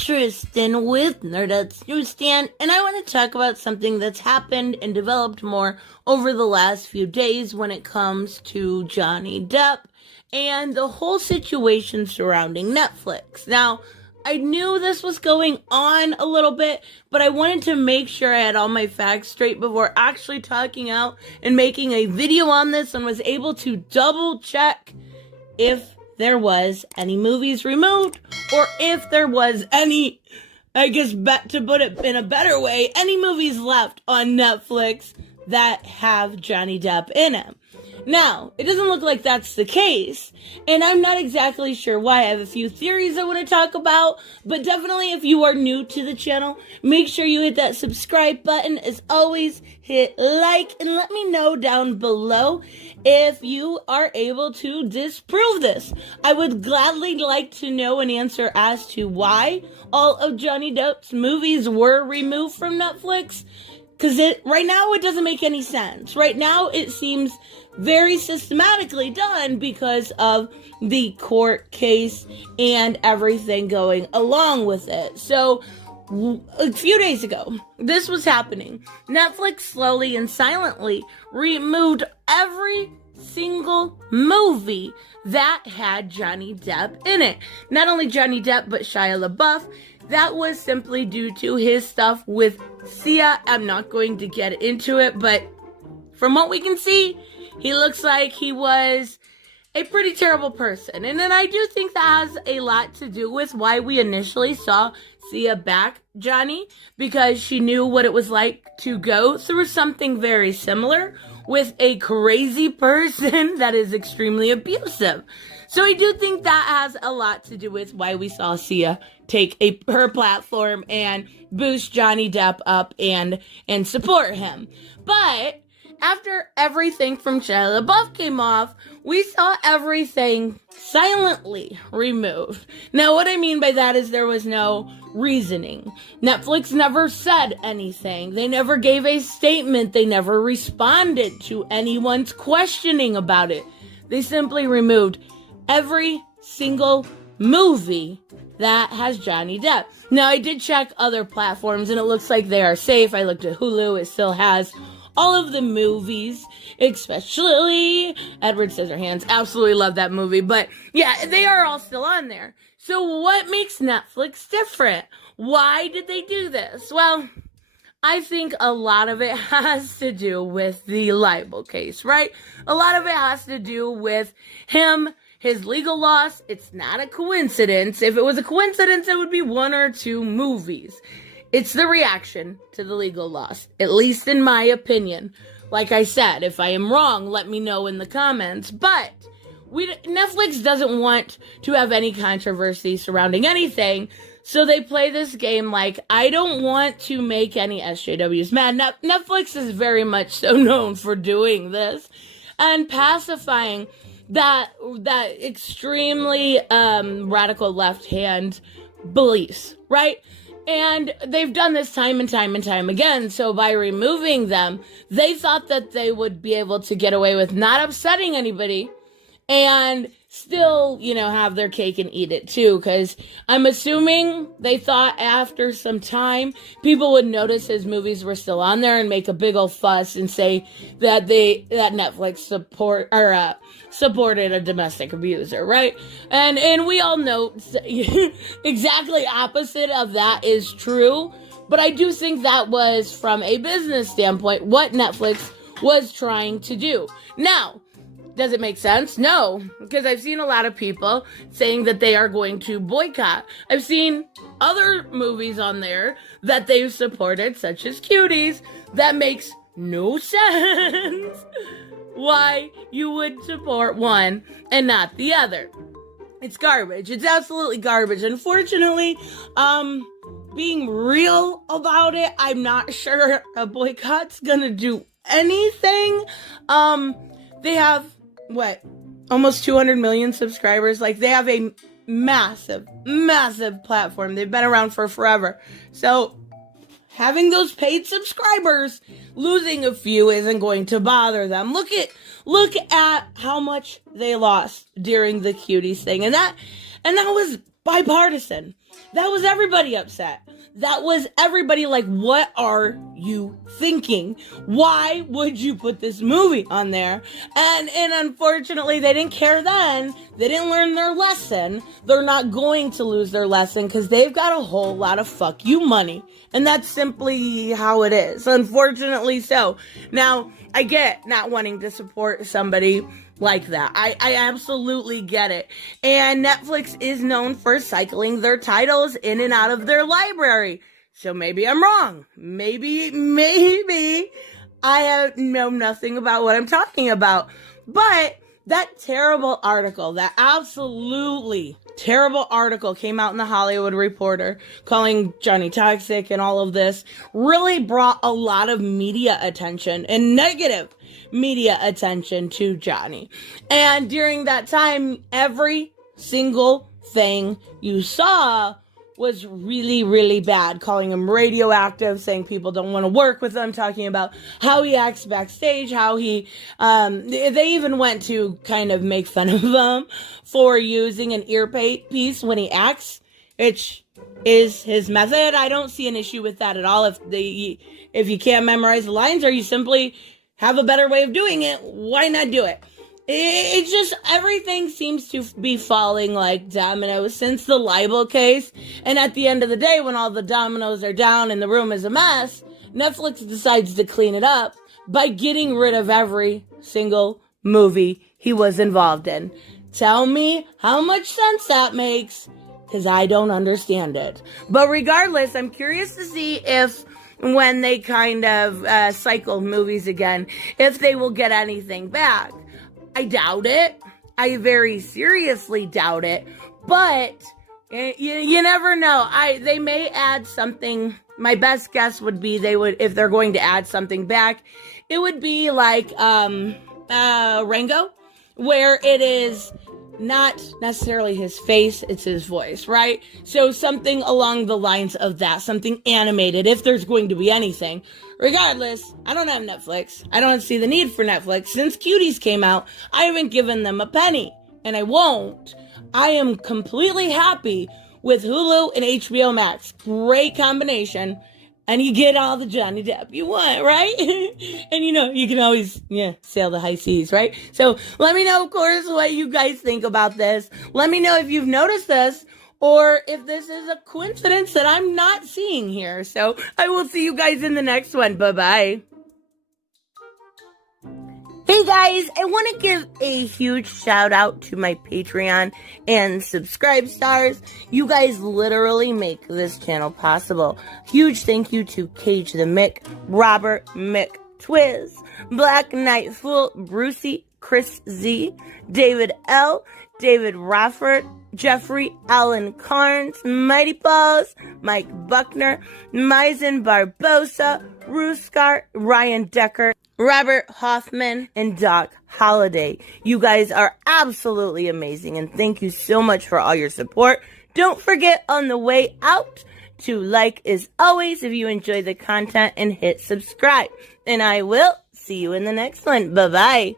Tristan with Nerdette's NewsStand, and I want to talk about something that's happened and developed more over the last few days when it comes to Johnny Depp and the whole situation surrounding Netflix. Now, I knew this was going on a little bit, but I wanted to make sure I had all my facts straight before actually talking out and making a video on this, and was able to double check if there was any movies removed, or if there was any, to put it in a better way, any movies left on Netflix that have Johnny Depp in them. Now, it doesn't look like that's the case, and I'm not exactly sure why. I have a few theories I want to talk about, but definitely if you are new to the channel, make sure you hit that subscribe button. As always, hit like, and let me know down below if you are able to disprove this. I would gladly like to know an answer as to why all of Johnny Depp's movies were removed from Netflix, because right now it doesn't make any sense. Right now it seems very systematically done because of the court case and everything going along with it. So, a few days ago, this was happening. Netflix slowly and silently removed every single movie that had Johnny Depp in it. Not only Johnny Depp, but Shia LaBeouf. That was simply due to his stuff with Sia. I'm not going to get into it, but from what we can see, he looks like he was a pretty terrible person. And then I do think that has a lot to do with why we initially saw Sia back Johnny, because she knew what it was like to go through something very similar with a crazy person that is extremely abusive. So I do think that has a lot to do with why we saw Sia take her platform and boost Johnny Depp up and support him. But after everything from Shia LaBeouf came off, we saw everything silently removed. Now, what I mean by that is there was no reasoning. Netflix never said anything. They never gave a statement. They never responded to anyone's questioning about it. They simply removed every single movie that has Johnny Depp. Now, I did check other platforms, and it looks like they are safe. I looked at Hulu. It still has all of the movies, especially Edward Scissorhands. Absolutely love that movie. But yeah, they are all still on there. So what makes Netflix different? Why did they do this? Well, I think a lot of it has to do with the libel case, right? A lot of it has to do with him, his legal loss. It's not a coincidence. If it was a coincidence, it would be one or two movies. It's the reaction to the legal loss, at least in my opinion. Like I said, if I am wrong, let me know in the comments. But Netflix doesn't want to have any controversy surrounding anything, so they play this game like, I don't want to make any SJWs mad. Netflix is very much so known for doing this and pacifying that extremely radical left-hand beliefs, right? And they've done this time and time and time again. So by removing them, they thought that they would be able to get away with not upsetting anybody and still, have their cake and eat it too. Because I'm assuming they thought after some time, people would notice his movies were still on there and make a big old fuss and say that Netflix supported a domestic abuser, right? And we all know exactly opposite of that is true. But I do think that was, from a business standpoint, what Netflix was trying to do. Now, does it make sense? No, because I've seen a lot of people saying that they are going to boycott. I've seen other movies on there that they've supported, such as Cuties, that makes no sense why you would support one and not the other. It's garbage. It's absolutely garbage. Unfortunately, being real about it, I'm not sure a boycott's gonna do anything. They have almost 200 million subscribers. Like, they have a massive platform. They've been around for forever. So having those paid subscribers, losing a few isn't going to bother them. Look at how much they lost during the Cuties thing. And that was bipartisan. That was everybody upset. That was everybody like, what are you thinking? Why would you put this movie on there? And unfortunately, they didn't care then. They didn't learn their lesson. They're not going to lose their lesson because they've got a whole lot of fuck you money. And that's simply how it is. Unfortunately so. Now, I get not wanting to support somebody like that. I absolutely get it. And Netflix is known for cycling their titles in and out of their library. So maybe I'm wrong. Maybe I know nothing about what I'm talking about. But that terrible article, that absolutely terrible article came out in the Hollywood Reporter calling Johnny toxic and all of this really brought a lot of media attention and negative media attention to Johnny. And during that time, every single thing you saw was really, really bad, calling him radioactive, saying people don't want to work with him, talking about how he acts backstage, how he, they even went to kind of make fun of him for using an earpiece when he acts, which is his method. I don't see an issue with that at all. If you can't memorize the lines or you simply have a better way of doing it, why not do it? It's just, everything seems to be falling like dominoes since the libel case. And at the end of the day, when all the dominoes are down and the room is a mess, Netflix decides to clean it up by getting rid of every single movie he was involved in. Tell me how much sense that makes, because I don't understand it. But regardless, I'm curious to see if when they kind of cycle movies again, if they will get anything back. I doubt it. I very seriously doubt it. But you never know. They may add something. My best guess would be they would, if they're going to add something back, it would be like Rango, where it is not necessarily his face, it's his voice, right? So something along the lines of that, something animated, if there's going to be anything. Regardless, I don't have Netflix. I don't see the need for Netflix. Since Cuties came out, I haven't given them a penny, and I won't. I am completely happy with Hulu and HBO Max. Great combination. And you get all the Johnny Depp you want, right? And you can always, sail the high seas, right? So let me know, of course, what you guys think about this. Let me know if you've noticed this or if this is a coincidence that I'm not seeing here. So I will see you guys in the next one. Bye-bye. Hey guys, I want to give a huge shout out to my Patreon and subscribe stars. You guys literally make this channel possible. Huge thank you to Cage the Mick, Robert Mick Twiz, Black Knight Fool, Brucey, Chris Z, David L, David Rafford, Jeffrey Allen Carnes, Mighty Balls, Mike Buckner, Maizen Barbosa, Ruskar, Ryan Decker, Robert Hoffman, and Doc Holliday. You guys are absolutely amazing, and thank you so much for all your support. Don't forget on the way out to like as always if you enjoy the content and hit subscribe. And I will see you in the next one. Bye-bye.